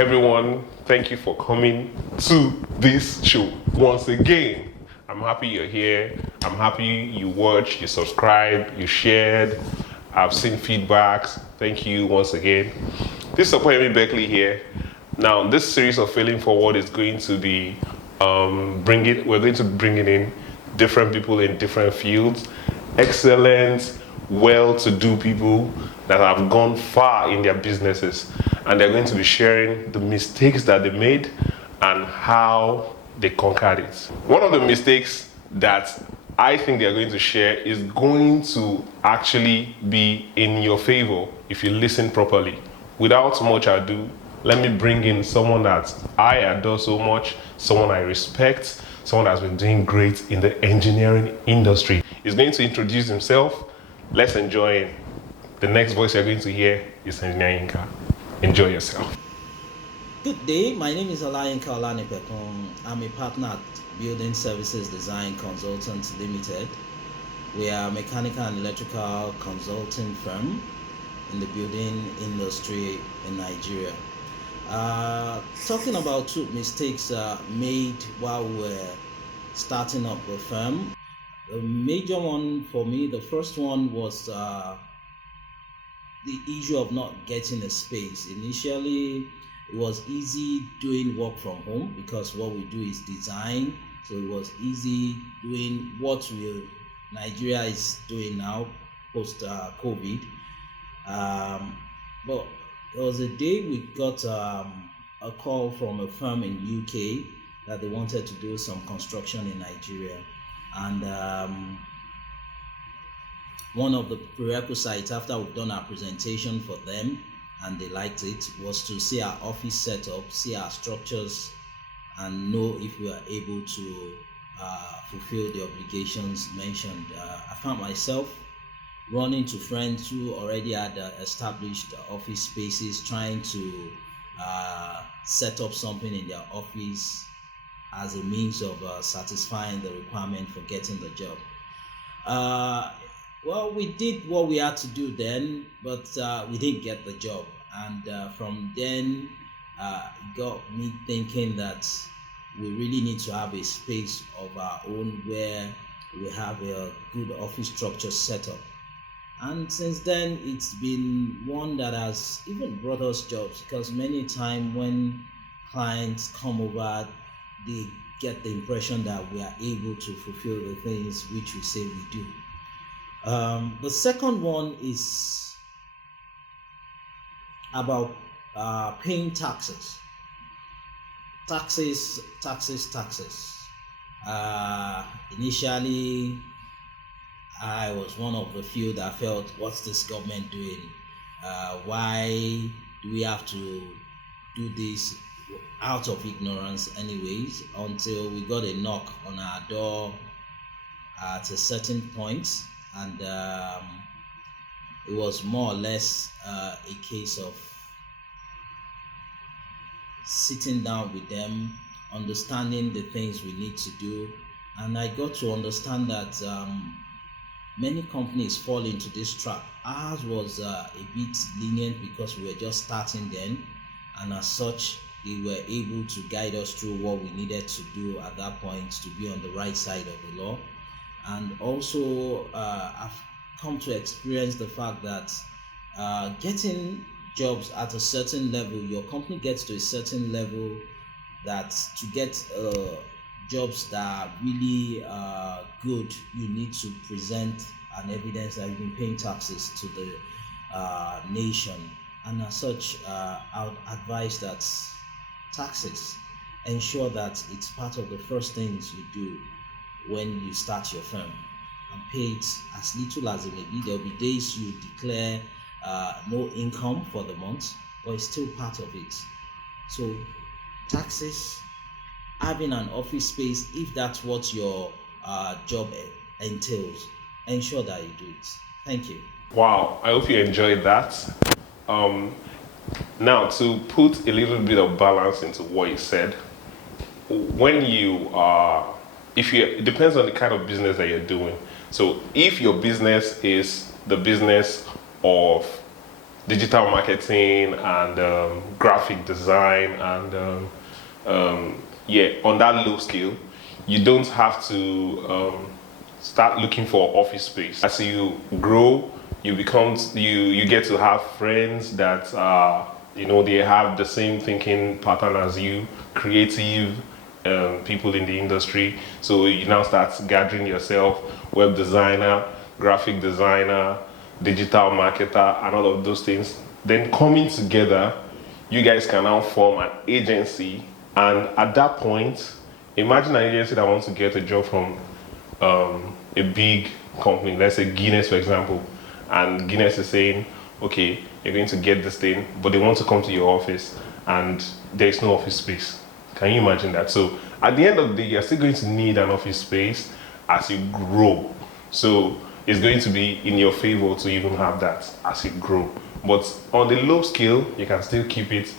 everyone, thank you for coming to this show once again. I'm happy you're here. I'm happy you watched, you subscribed, you shared. I've seen feedbacks. Thank you once again. This is Opeyemi Beckley here. Now, this series of Failing Forward is going to be we're going to bring in different people in different fields, excellent, well-to-do people that have gone far in their businesses, and they're going to be sharing the mistakes that they made and how they conquered it. One of the mistakes that I think they're going to share is going to actually be in your favor if you listen properly. Without much ado, let me bring in someone that I adore so much, someone I respect, someone that's been doing great in the engineering industry. He's going to introduce himself. Let's enjoy him. The next voice you're going to hear is Engineer Yinka. Enjoy yourself. Good day, my name is Olayinka Olanipekun. I'm a partner at Building Services Design Consultants Limited. We are a mechanical and electrical consulting firm in the building industry in Nigeria. Talking about two mistakes made while we're starting up the firm. The major one for me, the first one was the issue of not getting a space. Initially, it was easy doing work from home because what we do is design. So it was easy doing what Nigeria is doing now post COVID. But there was a day we got a call from a firm in UK that they wanted to do some construction in Nigeria. And one of the prerequisites after we've done our presentation for them and they liked it was to see our office setup, see our structures, and know if we are able to fulfill the obligations mentioned. I found myself running to friends who already had established office spaces, trying to set up something in their office as a means of satisfying the requirement for getting the job. Well, we did what we had to do then, but we didn't get the job. And from then, it got me thinking that we really need to have a space of our own where we have a good office structure set up. And since then, it's been one that has even brought us jobs, because many times when clients come over, they get the impression that we are able to fulfill the things which we say we do. The second one is about paying taxes. Taxes. Initially, I was one of the few that felt, what's this government doing? Why do we have to do this out of ignorance anyways, until we got a knock on our door at a certain point, and it was more or less a case of sitting down with them, understanding the things we need to do. And I got to understand that many companies fall into this trap. Ours was a bit lenient because we were just starting then, and as such, they were able to guide us through what we needed to do at that point to be on the right side of the law. And also, I've come to experience the fact that getting jobs at a certain level, your company gets to a certain level, that to get jobs that are really good, you need to present an evidence that you've been paying taxes to the nation. And as such, I would advise that taxes, ensure that it's part of the first things you do when you start your firm, and pay it as little as it may be. There will be days you declare no income for the month, but it's still part of it. So taxes, having an office space, if that's what your job entails, ensure that you do it. Thank you. Wow, I hope you enjoyed that. Now, to put a little bit of balance into what you said, when you are, it depends on the kind of business that you're doing. So if your business is the business of digital marketing and graphic design and yeah, on that low scale, you don't have to start looking for office space. As you grow, you get to have friends that they have the same thinking pattern as you, creative people in the industry. So you now start gathering yourself, web designer, graphic designer, digital marketer, and all of those things. Then coming together, you guys can now form an agency. And at that point, imagine an agency that wants to get a job from a big company, let's say Guinness, for example. And Guinness is saying, okay, you're going to get this thing, but they want to come to your office and there's no office space. Can you imagine that? So at the end of the day, you're still going to need an office space as you grow. So it's going to be in your favor to even have that as you grow. But on the low scale, you can still keep it.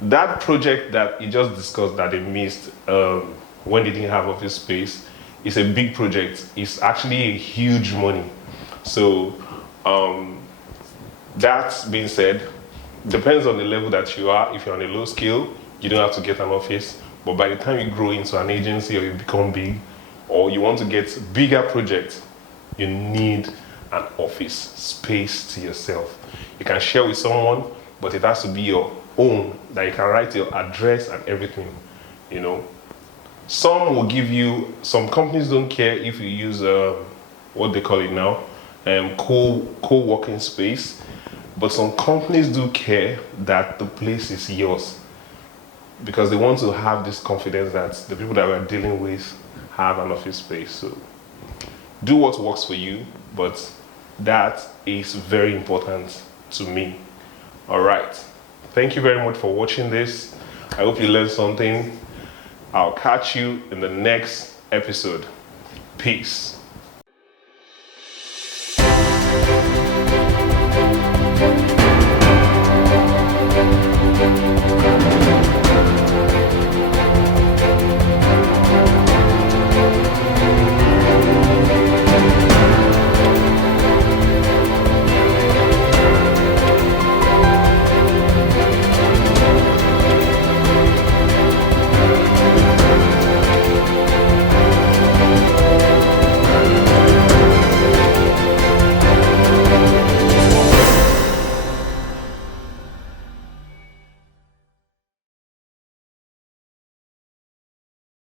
That project that you just discussed that they missed when they didn't have office space is a big project. It's actually a huge money. So that being said, depends on the level that you are. If you're on a low scale, you don't have to get an office. But by the time you grow into an agency or you become big, or you want to get bigger projects, you need an office space to yourself. You can share with someone, but it has to be your own, that you can write your address and everything, Some will give you, some companies don't care if you use what they call it now, co-working space, but some companies do care that the place is yours because they want to have this confidence that the people that we're dealing with have an office space. So do what works for you, but that is very important to me. All right. Thank you very much for watching this. I hope you learned something. I'll catch you in the next episode. Peace.